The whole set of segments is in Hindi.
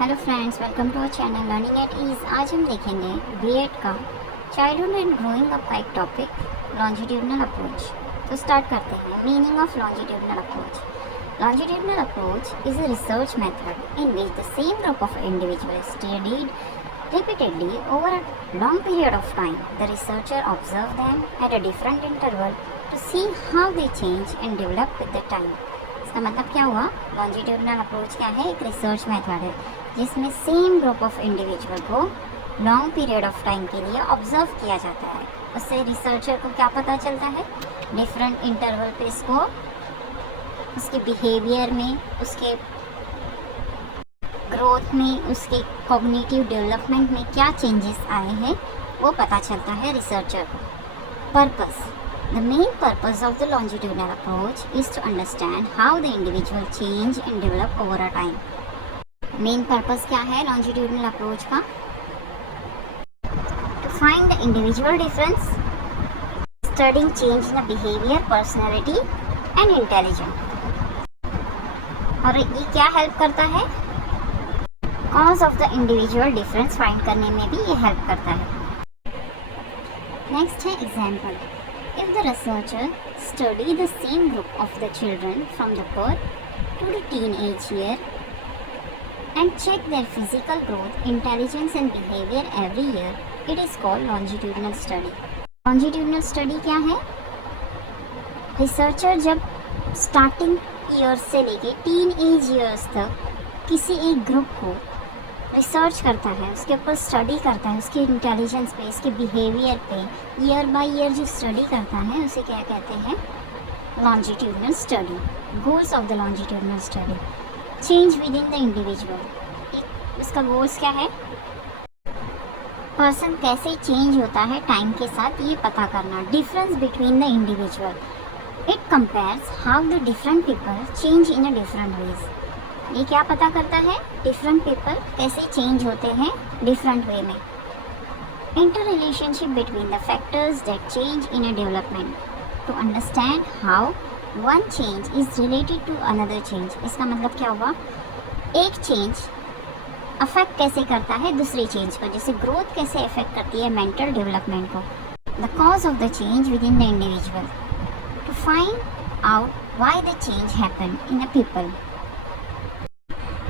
Hello friends, welcome to our channel learning at ease. आज हम देखेंगे बीएड का चाइल्डहुड एंड ग्रोइंग अप का एक टॉपिक लॉन्जिट्यूडनल अप्रोच। तो स्टार्ट करते हैं। Meaning of longitudinal approach. Longitudinal approach is a research method in which the same group of individuals studied repeatedly over a long period of time. The researcher observed them at a different interval to see how they change and develop with the time. इसका मतलब क्या हुआ? लॉन्जिट्यूडनल अप्रोच क्या है? एक रिसर्च मेथड है जिसमें सेम ग्रुप ऑफ इंडिविजुअल को लॉन्ग पीरियड ऑफ टाइम के लिए ऑब्जर्व किया जाता है। उससे रिसर्चर को क्या पता चलता है? डिफरेंट इंटरवल पे इसको उसके बिहेवियर में, उसके ग्रोथ में, उसके कॉग्निटिव डेवलपमेंट में क्या चेंजेस आए हैं वो पता चलता है रिसर्चर को। Purpose. The main purpose of the longitudinal approach is to understand how the individual change and develop over a time. Main purpose क्या है लॉन्जिट्यूडनल अप्रोच का? To find the individual difference, studying change in the behaviour, personality and intelligence. और ये क्या हेल्प करता है? Cause of the individual difference find करने में भी ये हेल्प करता है। नेक्स्ट है example. If the researcher study the same group of the children from the birth to the teenage year and check their physical growth, intelligence and behaviour every year, it is called longitudinal study. Longitudinal study क्या है? रिसर्चर जब स्टार्टिंग ईयर से लेके टीन एज ईयर्स तक किसी एक ग्रुप को रिसर्च करता है, उसके ऊपर स्टडी करता है, उसके इंटेलिजेंस पे, उसके बिहेवियर पे ईयर बाय ईयर जो स्टडी करता है उसे क्या कहते हैं? Longitudinal study. Goals of the longitudinal study. Change within the individual. इसका गोल्स क्या है? पर्सन कैसे चेंज होता है टाइम के साथ ये पता करना। Difference between the individual. It compares how the different people change in a different ways. ये क्या पता करता है? डिफरेंट पीपल कैसे चेंज होते हैं डिफरेंट वे में। Inter relationship between the factors that change in a development to understand how one change is related to another change. इसका मतलब क्या हुआ? एक चेंज अफेक्ट कैसे करता है दूसरे चेंज को, जैसे ग्रोथ कैसे अफेक्ट करती है मेंटल डेवलपमेंट को। The cause of the change within the individual to find out why the change happen in a people.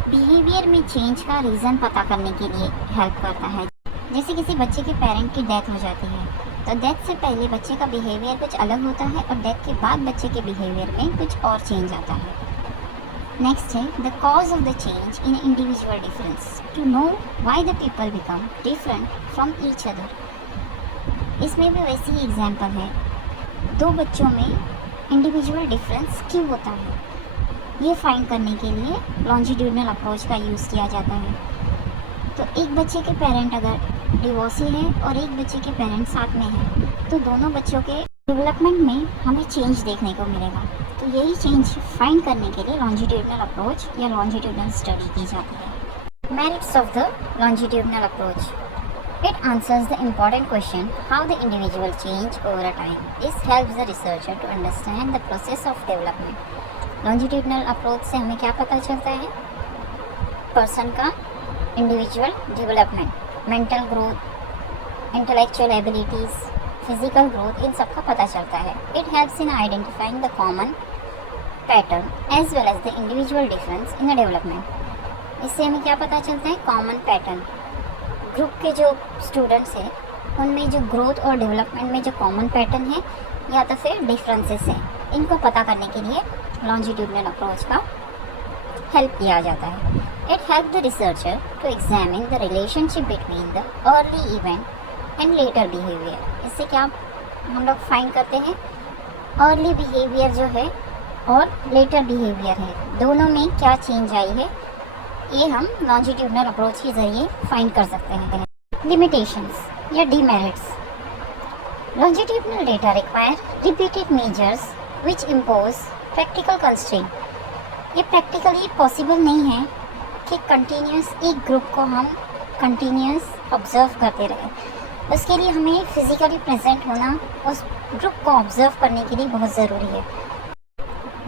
Behaviour में चेंज का रीज़न पता करने के लिए हेल्प करता है। जैसे किसी बच्चे के पेरेंट की डेथ हो जाती है तो डेथ से पहले बच्चे का बिहेवियर कुछ अलग होता है और डेथ के बाद बच्चे के बिहेवियर में कुछ और चेंज आता है। नेक्स्ट है the cause of the change in individual difference to know why the people become different from each other. इसमें भी वैसी ही एग्जाम्पल है। दो बच्चों में इंडिविजुअल डिफरेंस क्यों होता है ये फाइंड करने के लिए लॉन्जिट्यूडनल अप्रोच का यूज़ किया जाता है। तो एक बच्चे के पेरेंट अगर डिवोर्सी है और एक बच्चे के पेरेंट साथ में हैं तो दोनों बच्चों के डेवलपमेंट में हमें चेंज देखने को मिलेगा। तो यही चेंज फाइंड करने के लिए लॉन्जिट्यूडनल अप्रोच या लॉन्जिट्यूडनल स्टडी की जाती है। Merits of the longitudinal approach. It answers the important question how the individual change over a time. This helps the researcher to understand the process of development. Longitudinal approach से हमें क्या पता चलता है? पर्सन का individual development, mental growth, intellectual abilities, physical growth, इन सब का पता चलता है। It helps in identifying the common pattern as well as the individual difference in the development. इससे हमें क्या पता चलता है? Common pattern. ग्रुप के जो स्टूडेंट्स हैं उनमें जो ग्रोथ और डेवलपमेंट में जो कॉमन पैटर्न है या तो फिर डिफरेंसेस हैं, इनको पता करने के लिए लॉन्जिट्यूडनल अप्रोच का हेल्प किया जाता है। It help the researcher to examine the relationship between the early event and later behaviour. इससे क्या हम लोग फाइंड करते हैं? अर्ली बिहेवियर जो है और लेटर बिहेवियर है, दोनों में क्या चेंज आई है ये हम लॉन्जिट्यूडनल अप्रोच के जरिए फाइंड कर सकते हैं। लिमिटेशंस या demerits. Longitudinal data require repeated measures which impose practical constraint. ये प्रैक्टिकली पॉसिबल नहीं है कि कंटिन्यूस एक ग्रुप को हम कंटिन्यूस ऑब्जर्व करते रहें। उसके लिए हमें फिजिकली प्रेजेंट होना उस ग्रुप को ऑब्जर्व करने के लिए बहुत ज़रूरी है।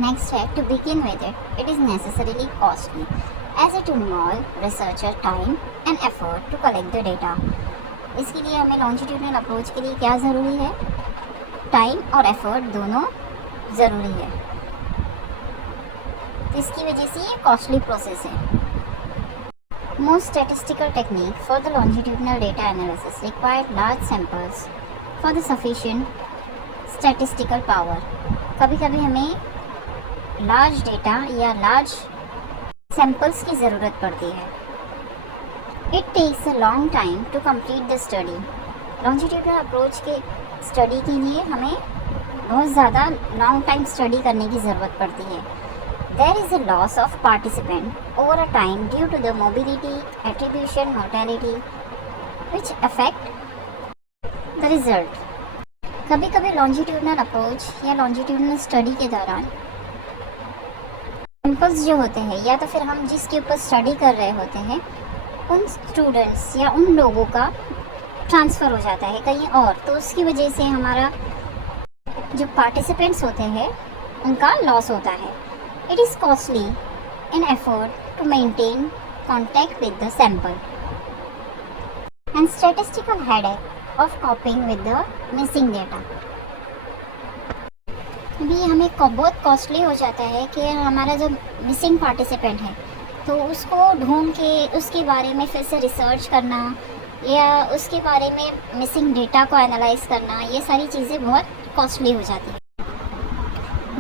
नेक्स्ट है to begin with it is necessarily costly as it involve researcher time and effort to collect the data. इसके लिए हमें लॉन्जिट्यूडनल अप्रोच के लिए क्या ज़रूरी है? टाइम और एफर्ट दोनों ज़रूरी है। तो इसकी वजह से ये कॉस्टली प्रोसेस है। Most statistical technique for the longitudinal data analysis require large samples for the sufficient statistical power. कभी कभी हमें लार्ज डेटा या लार्ज सैम्पल्स की ज़रूरत पड़ती है। It takes a long time to complete the study. Longitudinal approach के स्टडी के लिए हमें बहुत ज़्यादा लॉन्ग टाइम स्टडी करने की ज़रूरत पड़ती है। There is a loss of participant over a time due to the mobility, attribution, mortality, which affect the result. कभी कभी लॉन्जिट्यूडनल अप्रोच या लॉन्जिट्यूडनल स्टडी के दौरान सैम्पल्स जो होते हैं या तो फिर हम जिसके ऊपर स्टडी कर रहे होते हैं उन स्टूडेंट्स या उन लोगों का ट्रांसफ़र हो जाता है कहीं और, तो उसकी वजह से हमारा जो पार्टिसिपेंट्स होते हैं उनका लॉस होता है। It is costly in effort to maintain contact with the sample and statistical headache of coping with the missing data. भी हमें बहुत कॉस्टली हो जाता है कि हमारा जो मिसिंग पार्टिसिपेंट है तो उसको ढूंढ के उसके बारे में फिर से रिसर्च करना या उसके बारे में मिसिंग डेटा को एनालाइज करना, ये सारी चीज़ें बहुत कॉस्टली हो जाती है।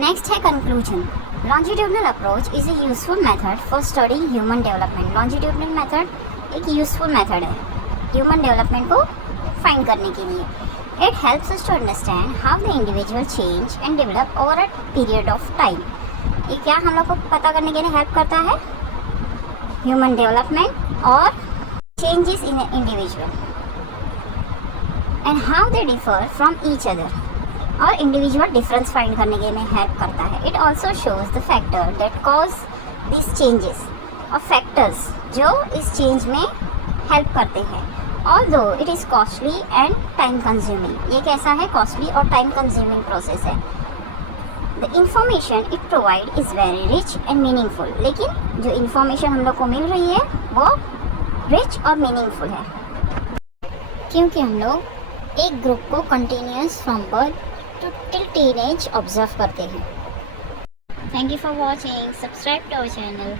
नेक्स्ट है conclusion. Longitudinal approach is a useful method for studying human development. Longitudinal method एक यूजफुल मेथड है ह्यूमन डेवलपमेंट को फाइंड करने के लिए। It helps us to understand how the individual change and develop over a period of time. ये क्या हम लोग को पता करने के लिए हेल्प करता है? ह्यूमन डेवलपमेंट और changes in individual and how they differ from each other, और इंडिविजुअल डिफरेंस फाइंड करने के लिए हेल्प करता है। It also shows the factor that cause this changes, और फैक्टर्स जो इस चेंज में हेल्प करते हैं। Although it is costly and time consuming, ये कैसा है? कॉस्टली और टाइम कंज्यूमिंग प्रोसेस है। The information it provide is very rich and meaningful, लेकिन जो इंफॉर्मेशन हम लोग को मिल रही है वो रिच और मीनिंगफुल है क्योंकि हम लोग एक ग्रुप को continuous from birth to till teenage observe करते हैं। Thank you for watching. Subscribe to our channel.